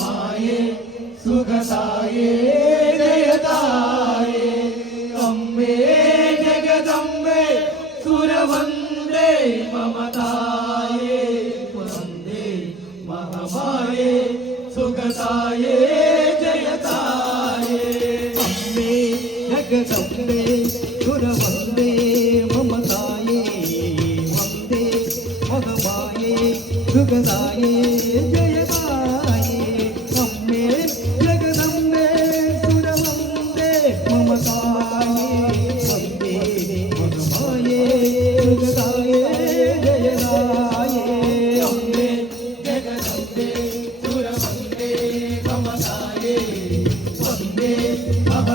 മഹമായേ സുഖതായേ ജയതായേ അമ്മേ ജഗദമ്മേ സുരവന്ദേ മമതായേ വന്ദേ മഹമായേ സുഖതായേ ജയതായേ അമ്മേ ജഗദമ്പേ സുരവന്ദേ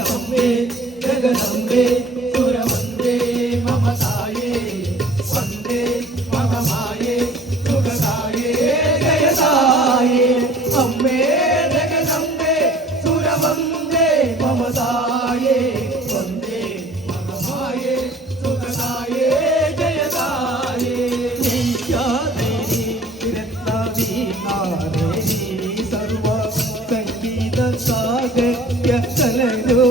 अम्बे जगदम्बे सुरवन्दे मम साये वन्दे मम माये सुखसाये जयसाये अम्बे जगदम्बे सुरवन्दे मम साये ಆಗತ್ಯ ಸಲರೋ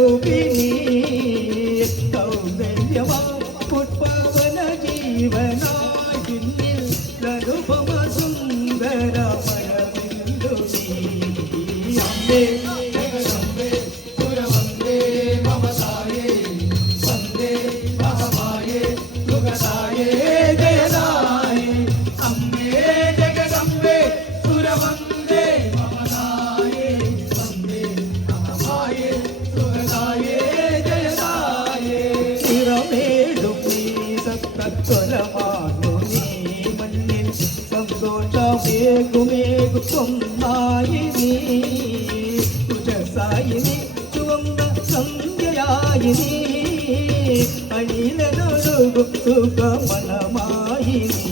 സന്തോഷമേകുമേകുമായി നീ തുജസായി നീ ചുവന്ന സന്ധ്യയായി നീ അണിലനൊഴുകും സുഖമണമായി നീ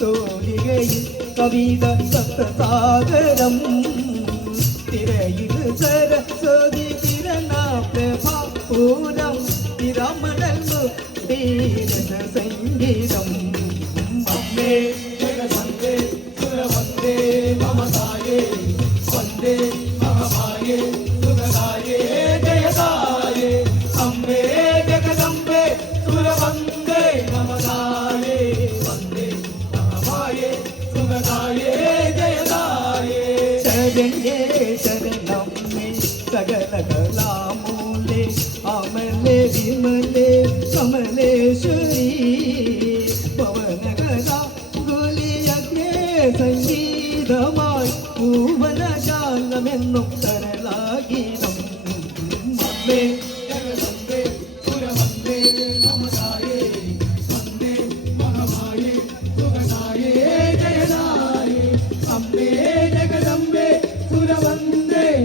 തോലികയിൽ കവിത സപ്തസാഗരം. തിരയിൽ സരസ്വതി തിരണ പ്രഭാപൂരം തിരമണൽ സംഗീതം. അമ്മേ ജഗദമ്പേ സുരവന്ദേ മമതായേ വന്ദേ മഹമായേ സുഖതായേ ജയതായേ അമ്മേ ജഗദമ്പേ സുരവന്ദേ വിമലേ കമലേശ്വരി പവനകലാ ഗുലിയഗ്നേ സംഗീതമായി പൂവനജാലമെന്നും തരലാഗീതം അമ്മേ ജഗദമ്പേ സുരവന്ദേ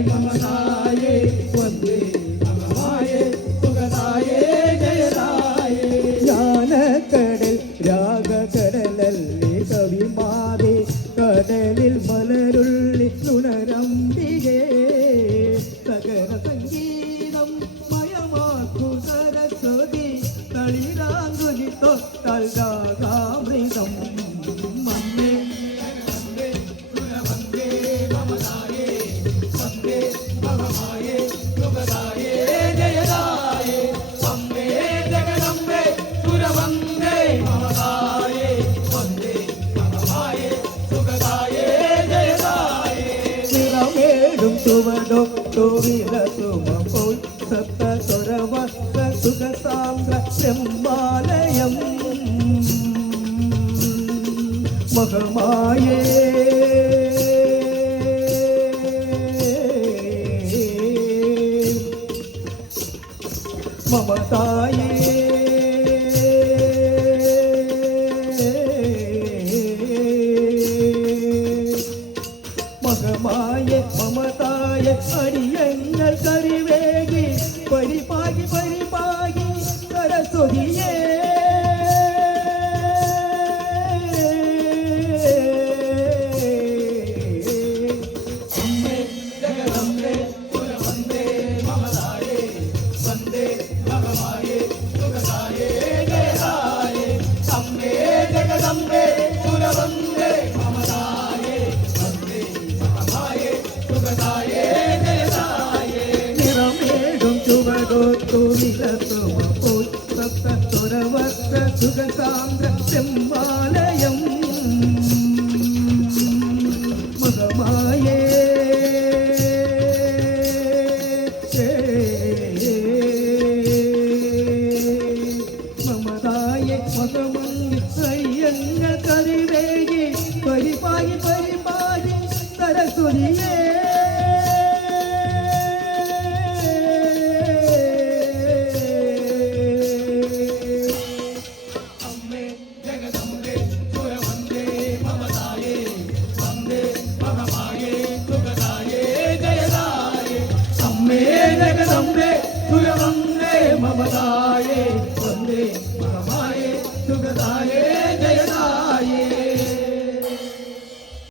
മമതായേ വന്ദേ തൊഴിലസുമപോൽ സത്ത സ്വരവസ്ത സുഖസാന്ദ്ര ബ്രഹ്മാലയം മഹമായേ മമതായേ. നീലസോമ പോൽ സത്ത തുറവത്ത സുഖസാന്ദ്ര ചെമ്മാല